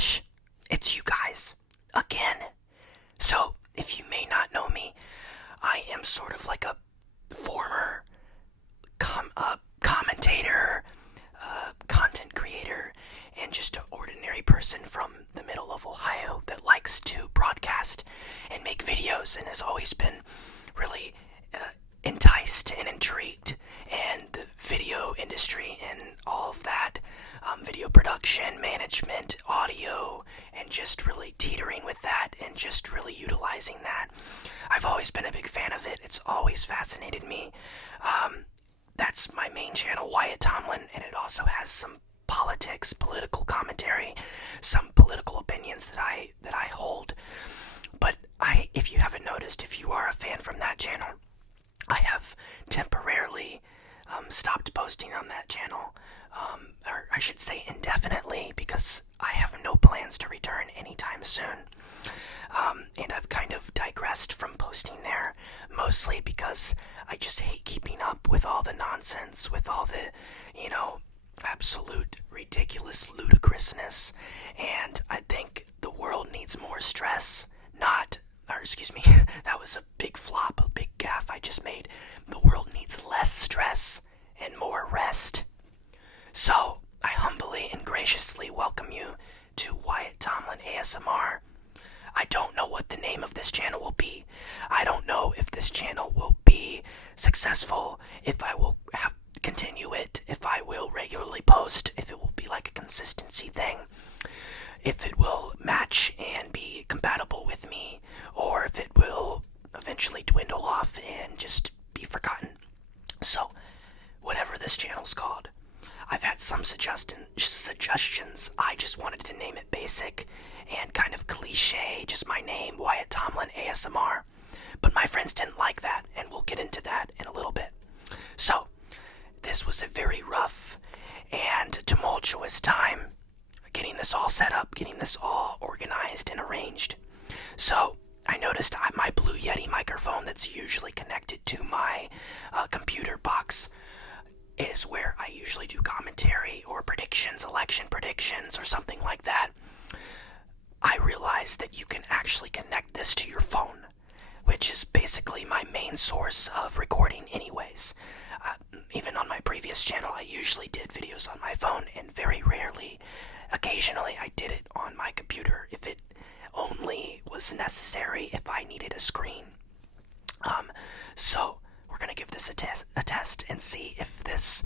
gosh, it's you guys again. So, if you may not know me, I am sort of like a former commentator, content creator, and just an ordinary person from the middle of Ohio that likes to broadcast and make videos and has always been really enticed and intrigued, and the video industry and all of that, video production, management, audio, and just really teetering with that and just really utilizing that. I've always been a big fan of it. It's always fascinated me. That's my main channel, Wyatt Tomlin, and it also has some political commentary, some political opinions that I hold. But if you haven't noticed, if you are a fan from that channel, I have temporarily stopped posting on that channel, or I should say indefinitely, because I have no plans to return anytime soon. And I've kind of digressed from posting there, mostly because I just hate keeping up with all the nonsense, with all the, absolute ridiculous ludicrousness, and I think the world needs more stress, that was a big flop, a big gaffe I just made. The world needs less stress and more rest. So, I humbly and graciously welcome you to Wyatt Tomlin ASMR. I don't know what the name of this channel will be. I don't know if this channel will be successful, if I will continue it, if I will regularly post, if it will be like a consistency thing, if it will match and be compatible with me, or if it will eventually dwindle off and just be forgotten. So, whatever this channel's called, I've had some suggestions. I just wanted to name it basic and kind of cliche, just my name, Wyatt Tomlin ASMR. But my friends didn't like that, and we'll get into that in a little bit. So, this was a very rough and tumultuous time getting this all set up, getting this all organized and arranged. So, I noticed my Blue Yeti microphone that's usually connected to my computer box is where I usually do commentary or predictions, election predictions, or something like that. I realized that you can actually connect this to your phone, which is basically my main source of recording anyways. Even on my previous channel, I usually did videos on my phone, and very rarely, occasionally, I did it on my computer if it only was necessary, if I needed a screen. So we're going to give this a test and see if this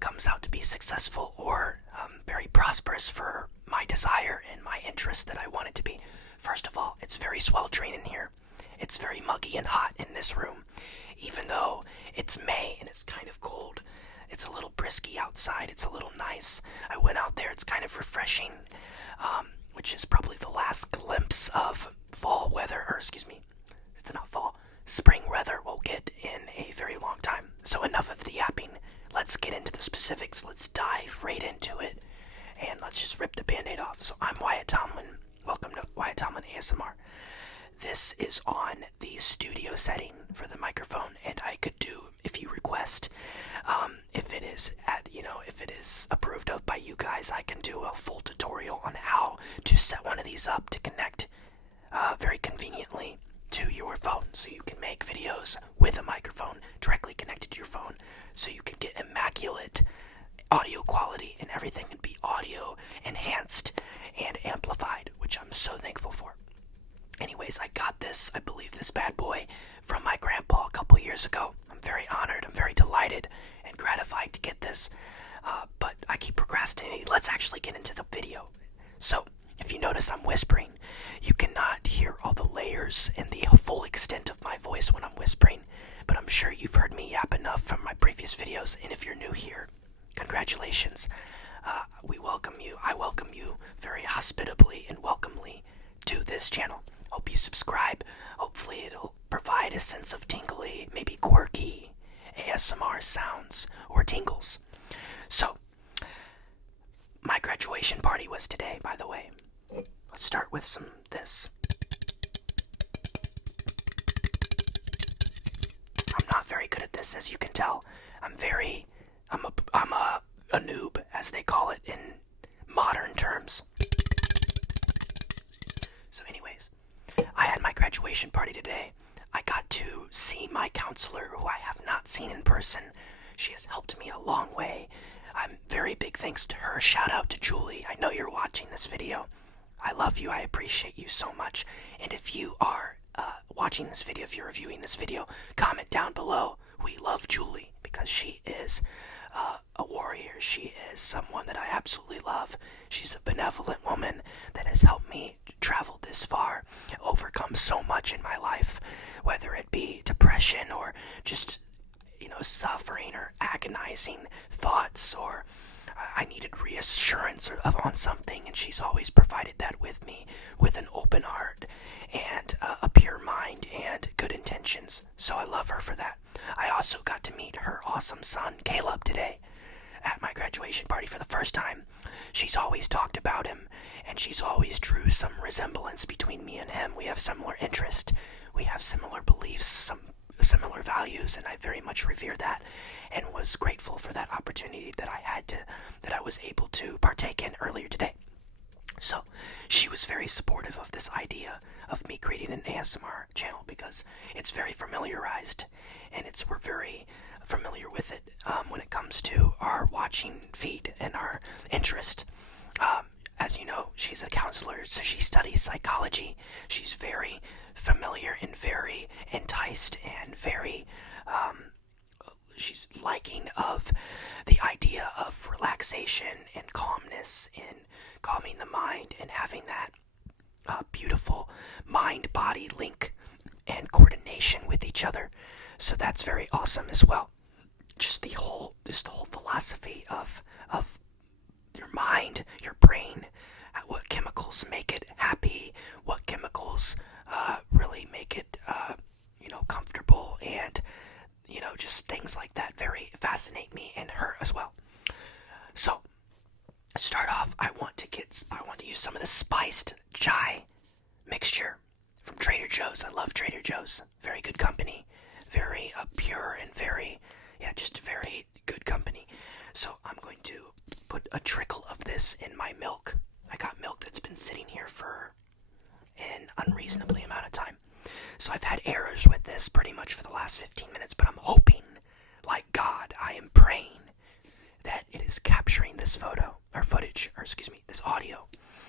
comes out to be successful or very prosperous for my desire and my interest that I want it to be. First of all, it's very sweltering in here. It's very muggy and hot in this room. Even though it's May and it's kind of cold, it's a little brisky outside, it's a little nice. I went out there, it's kind of refreshing, which is probably the last glimpse of fall weather, it's not fall, spring weather we'll get in a very long time. So enough of the yapping, let's get into the specifics, let's dive right into it, and let's just rip the band-aid off. So I'm Wyatt Tomlin, welcome to Wyatt Tomlin ASMR. This is on the studio setting for the microphone, and I could do, if you request, if it is approved of by you guys, I can do a full tutorial on how to set one of these up to connect very conveniently to your phone, so you can make videos with a microphone directly connected to your phone, so you can get immaculate audio quality and everything can be audio enhanced and amplified, which I'm so thankful for. Anyways, I got I believe this bad boy from my grandpa a couple years ago. I'm very honored, I'm very delighted and gratified to get this, but I keep procrastinating. Let's actually get into the video. So, if you notice I'm whispering, you cannot hear all the layers and the full extent of my voice when I'm whispering, but I'm sure you've heard me yap enough from my previous videos, and if you're new here, congratulations. I welcome you very hospitably and welcomely to this channel. Hope you subscribe. Hopefully it'll provide a sense of tingly, maybe quirky ASMR sounds or tingles. So, my graduation party was today, by the way. Let's start with this. I'm not very good at this, as you can tell. I'm a noob, as they call it in modern terms. I had my graduation party today. I got to see my counselor, who I have not seen in person. She has helped me a long way. I'm very big thanks to her. Shout out to Julie. I know you're watching this video. I love you. I appreciate you so much. And if you are watching this video, if you're reviewing this video, comment down below. We love Julie because she is a warrior. She is someone that I absolutely love. She's a benevolent woman that has helped me travel this far, overcome so much in my life, whether it be depression or just, suffering or agonizing thoughts, or I needed reassurance on something, and she's always provided that with me with an open heart and a pure mind and good intentions. So I love her for that. I also got to meet her awesome son, Caleb, today at my graduation party for the first time. She's always talked about him, and she's always drew some resemblance between me and him. We have similar interests, we have similar beliefs, some similar values, and I very much revere that and was grateful for that opportunity that I was able to partake in earlier today. So she was very supportive of this idea of me creating an ASMR channel because it's very familiarized, and we're very familiar with it when it comes to our watching feed and our interest. As you know, she's a counselor, so she studies psychology. She's very familiar and very enticed and very she's liking of the idea of relaxation and calmness and calming the mind and having that beautiful mind-body link and coordination with each other. So that's very awesome as well. Just the whole philosophy of your mind, your brain, what chemicals make it happy, what chemicals really make it comfortable, and just things like that very fascinate me and her as well. So to start off, I want to use some of the spiced chai mixture from Trader Joe's. I love Trader Joe's. Very good company, very pure and very good company. So I'm going to put a trickle of this in my milk. I got milk that's been sitting here for an unreasonably amount of time. So I've had errors with this pretty much for the last 15 minutes, but I'm hoping, like God, I am praying that it is capturing this this audio.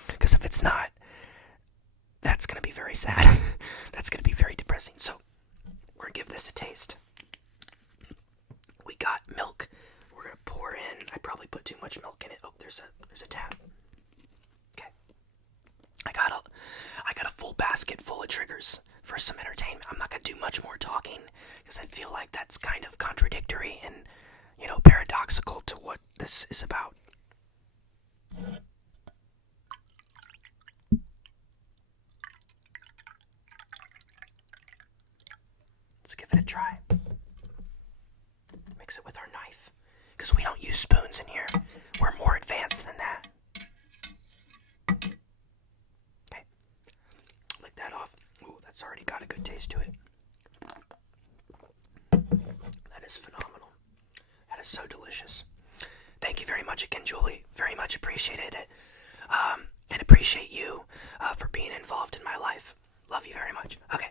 Because if it's not, that's going to be very sad. That's going to be very depressing. So we're going to give this a taste. We got milk. We're going to pour in. I probably put too much milk in it. Oh, there's a tap. Okay. I got a full basket full of triggers for some entertainment. I'm not going to do much more talking because I feel like that's kind of contradictory and, paradoxical to what this is about. Let's give it a try. Mix it with our knife because we don't use spoons in here. We're more advanced than that. Okay. Lick that off. Ooh, that's already got a good taste to it. That is phenomenal. That is so delicious. Thank you very much again, Julie. Very much appreciated it. And appreciate you for being involved in my life. Love you very much. Okay.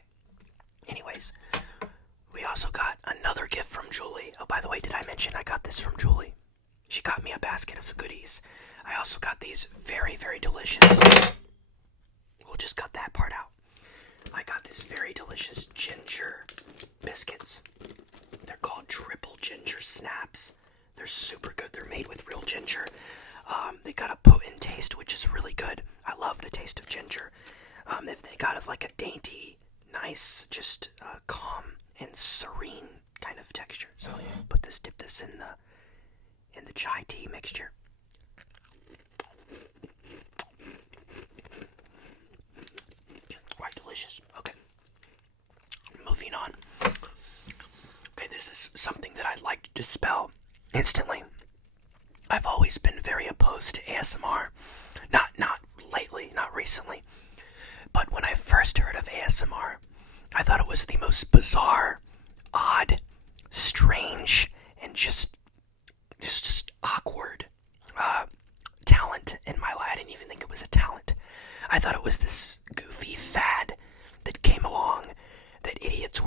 Anyways, we also got another gift from Julie. Oh, by the way, did I mention I got this from Julie? She got me a basket of goodies. I also got these very, very delicious. We'll just cut that part out. I got this very delicious ginger biscuits. They're called Triple Ginger Snaps. They're super good. They're made with real ginger. They got a potent taste, which is really good. I love the taste of ginger. They got like a dainty, nice, just calm and serene kind of texture. So dip this in the chai tea mixture. Quite delicious. Okay. Moving on. Okay, this is something that I'd like to dispel instantly. I've always been very opposed to ASMR. Not lately, not recently. But when I first heard of ASMR, I thought it was the most bizarre, odd, strange, and just awkward talent in my life. I didn't even think it was a talent. I thought it was this goofy fad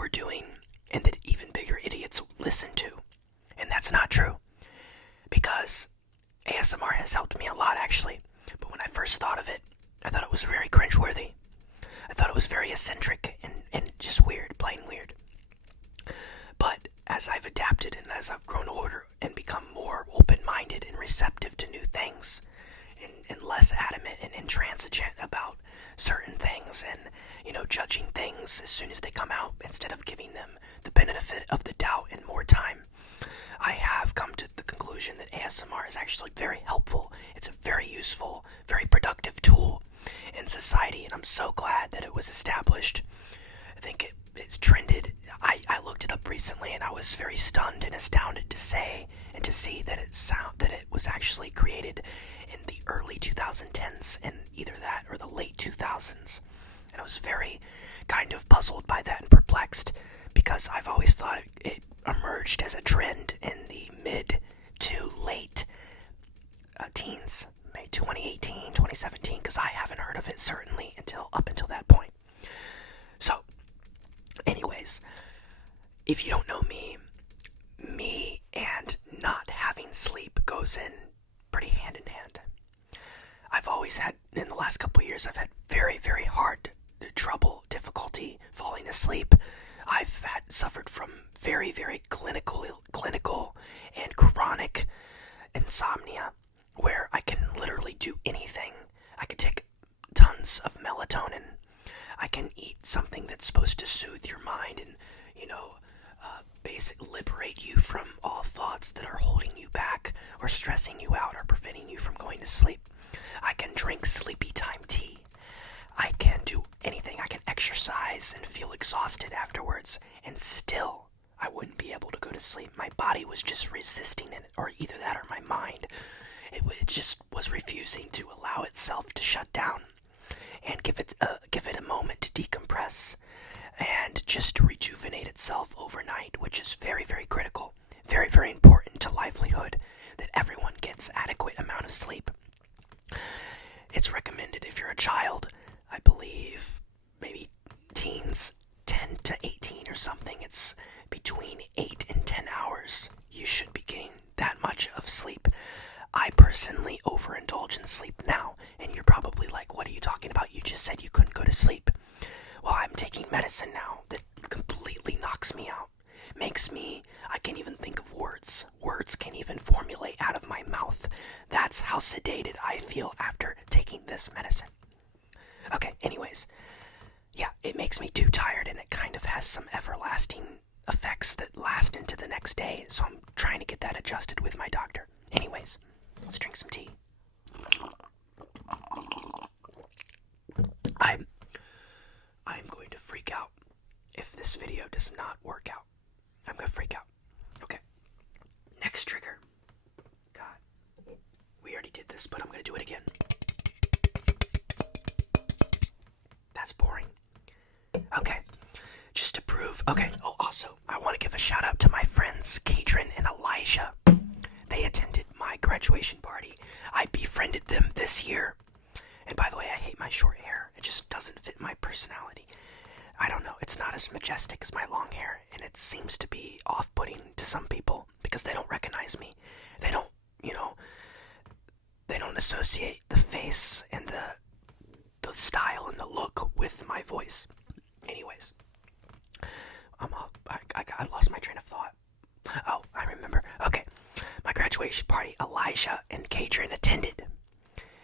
were doing and that even bigger idiots listen to. And that's not true, because ASMR has helped me a lot, actually. But when I first thought of it, I thought it was very cringeworthy. I thought it was very eccentric and just weird, plain weird. But as I've adapted and as I've grown older and become more open-minded and receptive to new things, and less adamant and intransigent about certain things, and judging things as soon as they come out instead of giving them the benefit of the doubt and more time, I have come to the conclusion that ASMR is actually very helpful. It's a very useful, very productive tool in society, and I'm so glad that it was established. I think it's trended. I looked it up recently, and I was very stunned and astounded to see that it was actually created in the early 2010s, and either that or the late 2000s. And I was very kind of puzzled by that and perplexed, because I've always thought it emerged as a trend in the mid to late teens, maybe 2018, 2017, because I haven't heard of it certainly up until that point. So, anyways, if you don't know me and not having sleep goes in pretty hand in hand. I've always had, in the last couple of years, I've had very, very hard difficulty falling asleep. I've suffered from very, very clinical and chronic insomnia, where I can literally do anything. I can take tons of melatonin. I can eat something that's supposed to soothe your mind and, basically liberate you from all thoughts that are holding you back or stressing you out or preventing you from going to sleep. I can drink sleepy time tea. I can do anything. I can exercise and feel exhausted afterwards, and still I wouldn't be able to go to sleep. My body was just resisting it, or either that or my mind. It just was refusing to allow itself to shut down and give it a moment to decompress and just to rejuvenate itself overnight, which is very, very critical, very, very important to livelihood, that everyone gets adequate amount of sleep. It's recommended if you're a child, I believe, maybe teens, 10 to 18 or something, it's between 8 and 10 hours you should be getting that much of sleep. I personally overindulge in sleep now, and you're probably like, what are you talking about? You just said you couldn't go to sleep. Well, I'm taking medicine now that completely knocks me out. I can't even think of words. Words can't even formulate out of my mouth. That's how sedated I feel after taking this medicine. Okay, anyways. Yeah, it makes me too tired, and it kind of has some everlasting effects that last into the next day, so I'm trying to get that adjusted with my doctor. Anyways, let's drink some tea. I'm going to freak out if this video does not work out. I'm going to freak out. Okay. Next trigger. God. We already did this, but I'm going to do it again. That's boring. Okay. Just to prove. Okay. Oh, also, I want to give a shout out to my friends, Kadrin and Elijah. They attended my graduation party. I befriended them this year. And by the way, I hate my short hair. It just doesn't fit my personality. I don't know, it's not as majestic as my long hair, and it seems to be off-putting to some people because they don't recognize me. They don't, they don't associate the face and the style and the look with my voice. Anyways, I lost my train of thought. Oh, I remember. Okay, my graduation party, Elijah and Kadrin attended,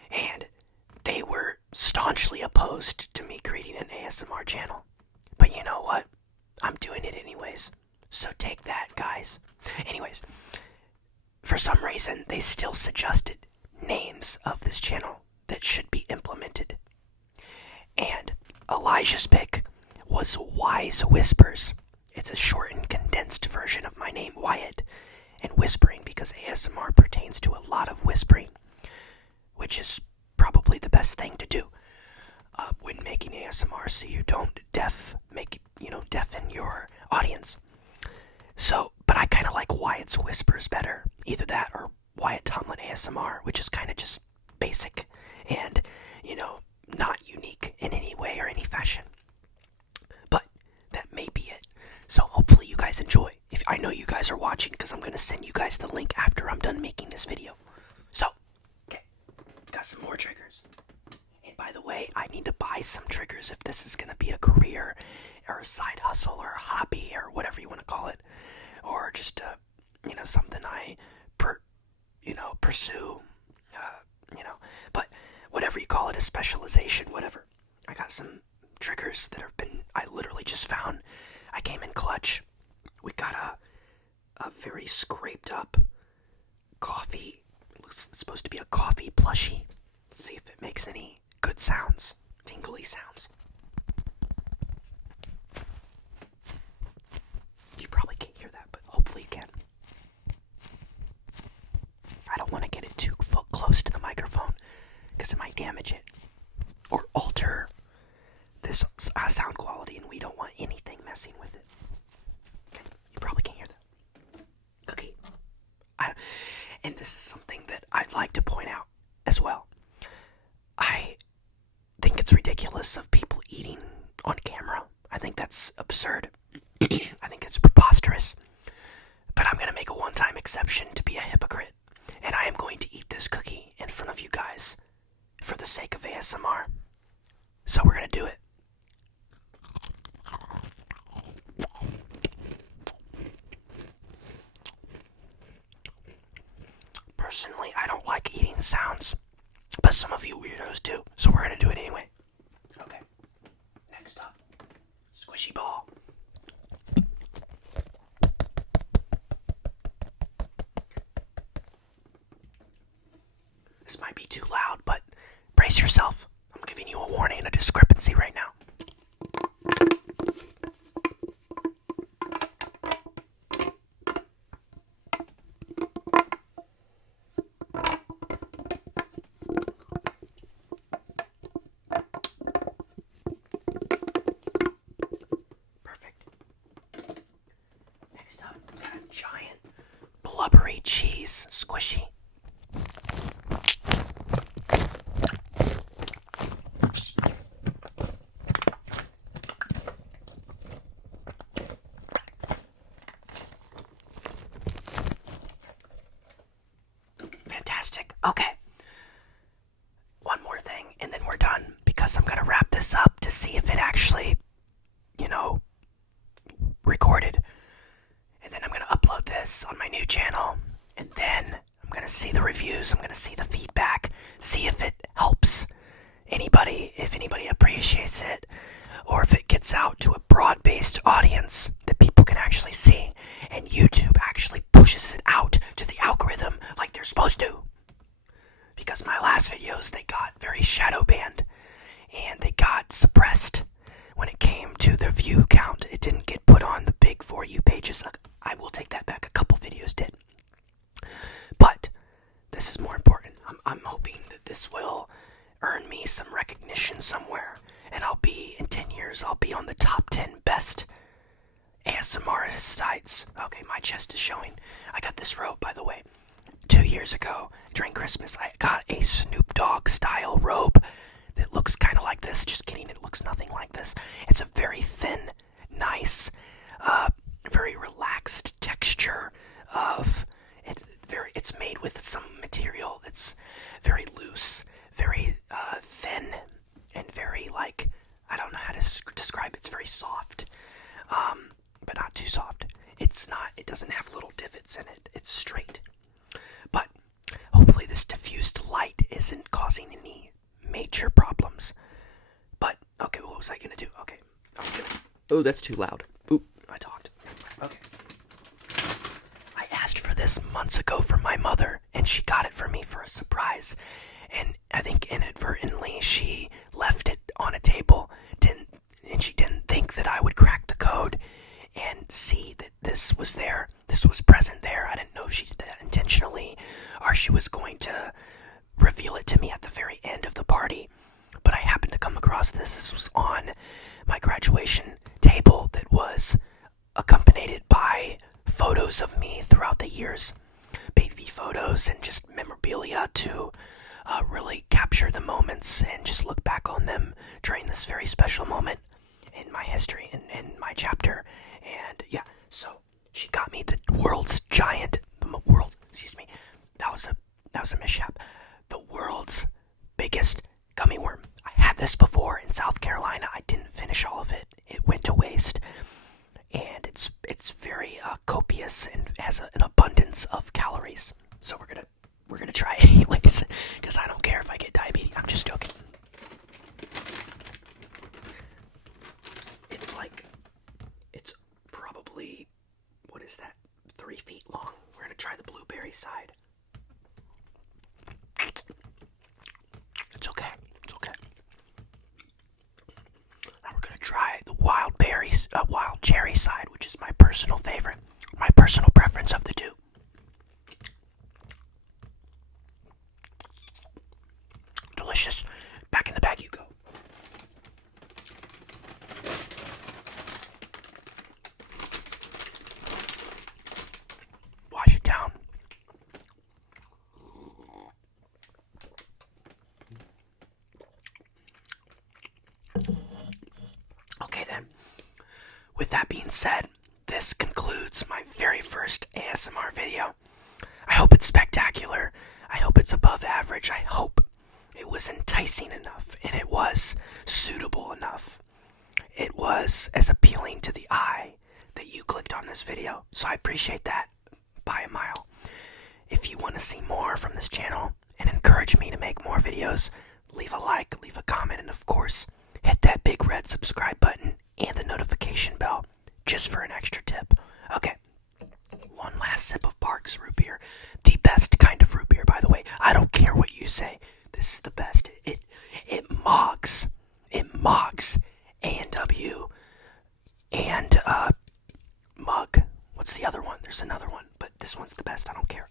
and they were staunchly opposed to me creating an ASMR channel. But you know what? I'm doing it anyways. So take that, guys. Anyways, for some reason, they still suggested names of this channel that should be implemented. And Elijah's pick was Wise Whispers. It's a short and condensed version of my name, Wyatt, and whispering because ASMR pertains to a lot of whispering, which is probably the best thing to do when making ASMR, so you don't deafen your audience. So, but I kind of like Wyatt's Whispers better. Either that or Wyatt Tomlin ASMR, which is kind of just basic and, not unique in any way or any fashion. But that may be it. some more triggers. And by the way, I need to buy some triggers if this is going to be a career or a side hustle or a hobby or whatever you want to call it. Or just, something I, pursue, But whatever you call it, a specialization, whatever. I got some triggers that I literally just found. I came in clutch. We got a very scraped up coffee. It's supposed to be a coffee plushie. Let's see if it makes any good sounds, tingly sounds. You probably can't hear that, but hopefully you can. I don't want to get it too close to the microphone because it might damage it or alter this sound quality, and we don't want anything messing with it. Okay, you probably can't hear that. Okay. And this is something that I'd like to point out as well. I think it's ridiculous of people eating on camera. I think that's absurd. I think it's preposterous. But I'm going to make a one-time exception to be a hypocrite. And I am going to eat this cookie in front of you guys for the sake of ASMR. So we're going to do it. Personally, I don't like eating sounds, but some of you weirdos do, so we're gonna do it anyway. Okay, next up, squishy ball. This might be too loud, but brace yourself. I'm giving you a warning, a discrepancy right now. Giant blubbery cheese squishy. Fantastic. Okay. One more thing and then we're done, because I'm gonna wrap this up to see if it actually, recorded. And then I'm going to upload this on my new channel, and then I'm going to see the reviews, I'm going to see the feedback, see if it helps anybody, if anybody appreciates it, or if it gets out to a broad-based audience that people can actually see, and YouTube actually pushes it out to the algorithm like they're supposed to. Because my last videos, they got very shadow banned, and they got suppressed. When it came to the view count, it didn't get put on the big For You pages. I will take that back. A couple videos did. But this is more important. I'm hoping that this will earn me some recognition somewhere. And in 10 years, I'll be on the top 10 best ASMR sites. Okay, my chest is showing. I got this robe, by the way. 2 years ago, during Christmas, I got a Snoop Dogg style robe that looks kind of like this. Just kidding, it looks nothing like this. It's a very thin, nice, very relaxed texture of it. It's made with some material that's very loose, very thin, and very I don't know how to describe it. It's very soft, but not too soft. It doesn't have little divots in it. It's straight. But hopefully this diffused light isn't causing any major problems. But okay, what was I gonna do? Okay, oh, that's too loud. Oop, I talked. Okay, I asked for this months ago from my mother, and she got it for me for a surprise. And I think inadvertently she left it on a table, and she didn't think that I would crack the code and see that this was there. This was present there. I didn't know if she did that intentionally, or she was going to reveal it to me at the very end of the party. But I happened to come across this. This was on my graduation table that was accompanied by photos of me throughout the years. Baby photos and just memorabilia to really capture the moments and just look back on them during this very special moment in my history and in my chapter. And yeah, so she got me the that was a mishap. The world's biggest gummy worm. I had this before in South Carolina. I didn't finish all of it. It went to waste. And it's very copious and has an abundance of calories. So we're gonna try it anyways, because I don't care if I get diabetes. I'm just joking. It's probably, what is that, 3 feet long. We're gonna try the blueberry side. It's okay. Now we're gonna try the wild cherry side, which is my personal favorite, my personal preference of the two. Delicious. Back in the bag you go. Wash it down. Okay then. With that being said, this concludes my very first ASMR video. I hope it's spectacular. I hope it's above average. I hope it was enticing enough, and it was suitable enough. It was as appealing to the eye that you clicked on this video, so I appreciate that by a mile. If you want to see more from this channel and encourage me to make more videos, leave a like, leave a comment, and of course, hit that big red subscribe button and the notification bell just for an extra tip. Okay, one last sip of Parks root beer. The best kind of root beer, by the way. I don't care what you say. This is the best. It mogs. A&W and mug. What's the other one? There's another one, but this one's the best. I don't care.